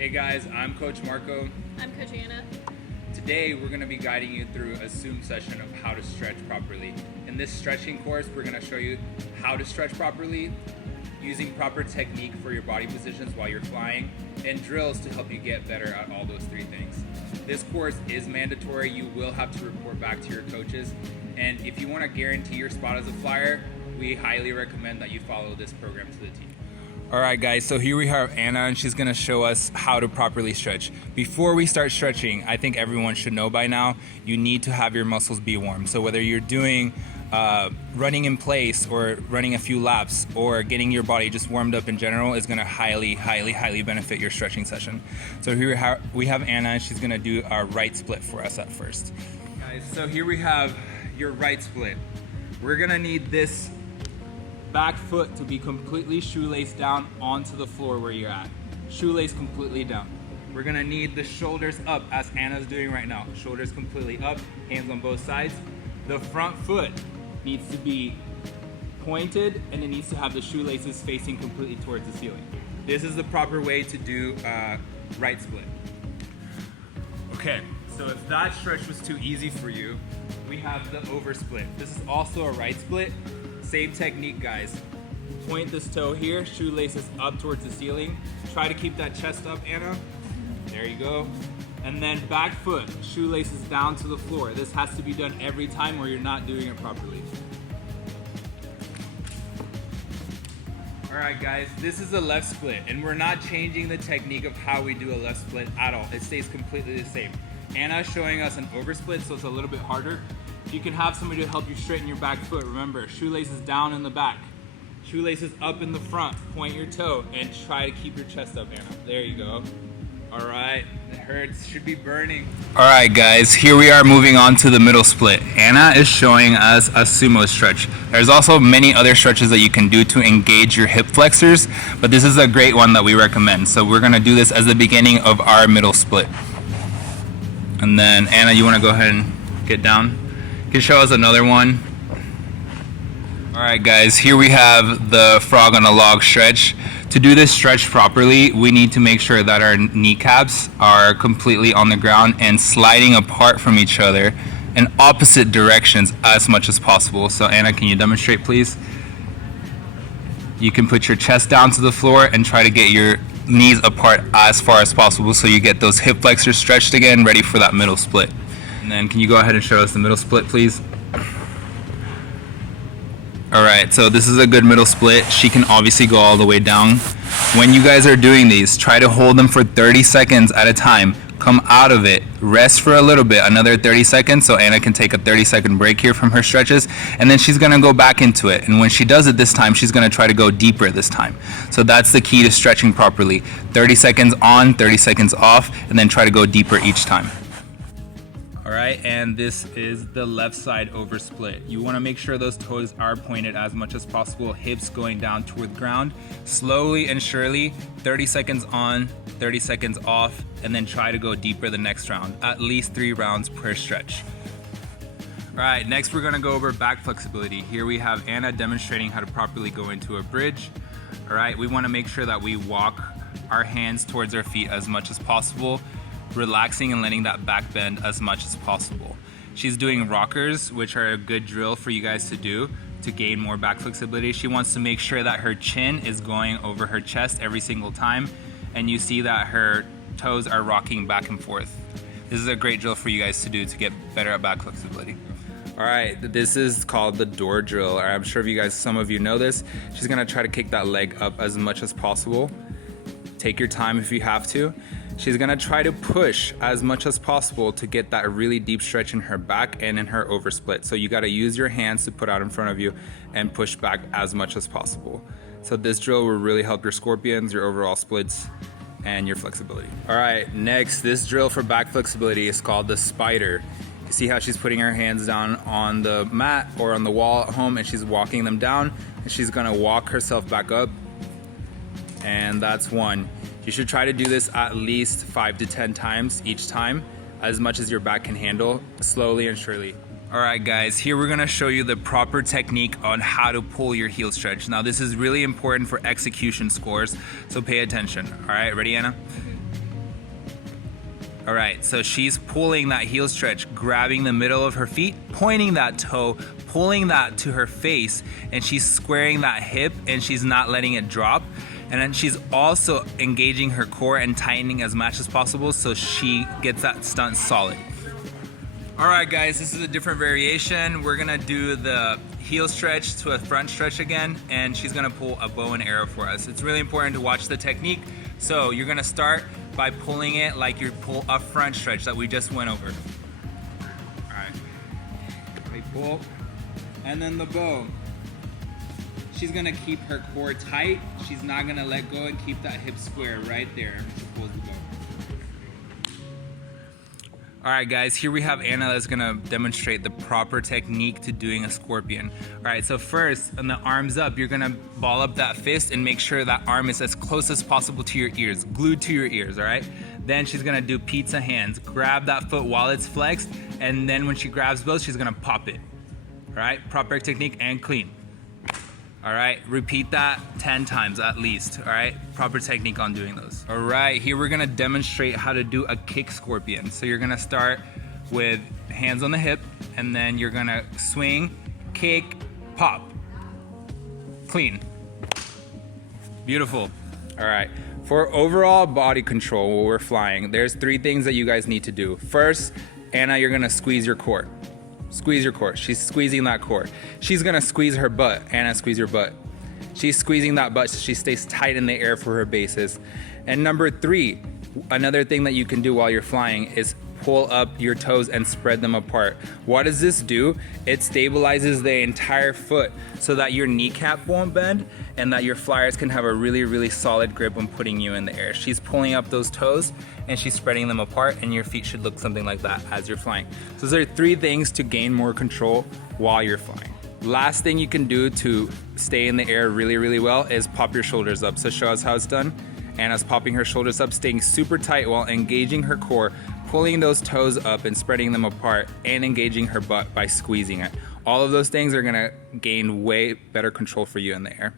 Hey guys, I'm Coach Marco. I'm Coach Anna. Today we're going to be guiding you through a Zoom session of how to stretch properly. In this stretching course, we're going to show you how to stretch properly, using proper technique for your body positions while you're flying, and drills to help you get better at all those three things. This course is mandatory. You will have to report back to your coaches, and if you want to guarantee your spot as a flyer, we highly recommend that you follow this program to the T. Alright guys, so here we have Anna and she's going to show us how to properly stretch. Before we start stretching, I think everyone should know by now, you need to have your muscles be warm. So whether you're doing running in place or running a few laps or getting your body just warmed up in general is going to highly benefit your stretching session. So here we have Anna and she's going to do our right split for us at first. Guys, so here we have your right split. We're going to need this back foot to be completely shoelaced down onto the floor where you're at. Shoelace completely down. We're gonna need the shoulders up as Anna's doing right now. Shoulders completely up, hands on both sides. The front foot needs to be pointed and it needs to have the shoelaces facing completely towards the ceiling. This is the proper way to do right split. Okay, so if that stretch was too easy for you, we have the over split. This is also a right split. Same technique, guys. Point this toe here, shoelaces up towards the ceiling. Try to keep that chest up, Anna. There you go. And then back foot, shoelaces down to the floor. This has to be done every time or you're not doing it properly. All right, guys, this is a left split, and we're not changing the technique of how we do a left split at all. It stays completely the same. Anna's showing us an over split, so it's a little bit harder. You can have somebody to help you straighten your back foot. Remember, shoelaces down in the back, shoelaces up in the front. Point your toe and try to keep your chest up, Anna. There you go. All right, it hurts, should be burning. All right, guys, here we are moving on to the middle split. Anna is showing us a sumo stretch. There's also many other stretches that you can do to engage your hip flexors, but this is a great one that we recommend. So we're gonna do this as the beginning of our middle split. And then Anna, you wanna go ahead and get down? You can show us another one. All right, guys, here we have the frog on a log stretch. To do this stretch properly, we need to make sure that our kneecaps are completely on the ground and sliding apart from each other in opposite directions as much as possible. So Anna, can you demonstrate, please? You can put your chest down to the floor and try to get your knees apart as far as possible so you get those hip flexors stretched again, ready for that middle split. And then can you go ahead and show us the middle split, please? All right, so this is a good middle split. She can obviously go all the way down. When you guys are doing these, try to hold them for 30 seconds at a time. Come out of it, rest for a little bit, another 30 seconds, so Anna can take a 30-second break here from her stretches, and then she's gonna go back into it. And when she does it this time, she's gonna try to go deeper this time. So that's the key to stretching properly. 30 seconds on, 30 seconds off, and then try to go deeper each time. All right, and this is the left side over split. You wanna make sure those toes are pointed as much as possible, hips going down toward the ground. Slowly and surely, 30 seconds on, 30 seconds off, and then try to go deeper the next round. At least 3 rounds per stretch. All right, next we're gonna go over back flexibility. Here we have Anna demonstrating how to properly go into a bridge. All right, we wanna make sure that we walk our hands towards our feet as much as possible, relaxing and letting that back bend as much as possible. She's doing rockers, which are a good drill for you guys to do to gain more back flexibility. She wants to make sure that her chin is going over her chest every single time, and you see that her toes are rocking back and forth. This is a great drill for you guys to do to get better at back flexibility. All right, this is called the door drill. I'm sure some of you know this. She's gonna try to kick that leg up as much as possible. Take your time if you have to. She's gonna try to push as much as possible to get that really deep stretch in her back and in her over split. So you gotta use your hands to put out in front of you and push back as much as possible. So this drill will really help your scorpions, your overall splits, and your flexibility. All right, next, this drill for back flexibility is called the spider. You see how she's putting her hands down on the mat or on the wall at home and she's walking them down, and she's gonna walk herself back up, and that's one. You should try to do this at least 5 to 10 times each time, as much as your back can handle, slowly and surely. All right, guys, here we're gonna show you the proper technique on how to pull your heel stretch. Now, this is really important for execution scores, so pay attention. All right, ready, Anna? All right, so she's pulling that heel stretch, grabbing the middle of her feet, pointing that toe, pulling that to her face, and she's squaring that hip and she's not letting it drop. And then she's also engaging her core and tightening as much as possible so she gets that stunt solid. All right, guys, this is a different variation. We're gonna do the heel stretch to a front stretch again, and she's gonna pull a bow and arrow for us. It's really important to watch the technique. So you're gonna start by pulling it like you pull a front stretch that we just went over. All right, we pull, and then the bow. She's gonna keep her core tight. She's not gonna let go and keep that hip square right there when she pulls the bow. All right, guys, here we have Anna that's gonna demonstrate the proper technique to doing a scorpion. All right, so first, on the arms up, you're gonna ball up that fist and make sure that arm is as close as possible to your ears, glued to your ears, all right? Then she's gonna do pizza hands. Grab that foot while it's flexed, and then when she grabs both, she's gonna pop it. All right, proper technique and clean. All right, repeat that 10 times at least, all right? Proper technique on doing those. All right, here we're gonna demonstrate how to do a kick scorpion. So you're gonna start with hands on the hip, and then you're gonna swing, kick, pop. Clean. Beautiful. All right, for overall body control while we're flying, there's 3 things that you guys need to do. First, Anna, you're gonna squeeze your core. Squeeze your core. She's squeezing that core. She's gonna squeeze her butt. Anna, squeeze your butt. She's squeezing that butt so she stays tight in the air for her bases. And number 3, another thing that you can do while you're flying is pull up your toes and spread them apart. What does this do? It stabilizes the entire foot so that your kneecap won't bend and that your flyers can have a really, really solid grip when putting you in the air. She's pulling up those toes and she's spreading them apart, and your feet should look something like that as you're flying. So those are 3 things to gain more control while you're flying. Last thing you can do to stay in the air really, really well is pop your shoulders up. So show us how it's done. Anna's popping her shoulders up, staying super tight while engaging her core, pulling those toes up and spreading them apart, and engaging her butt by squeezing it. All of those things are gonna gain way better control for you in the air.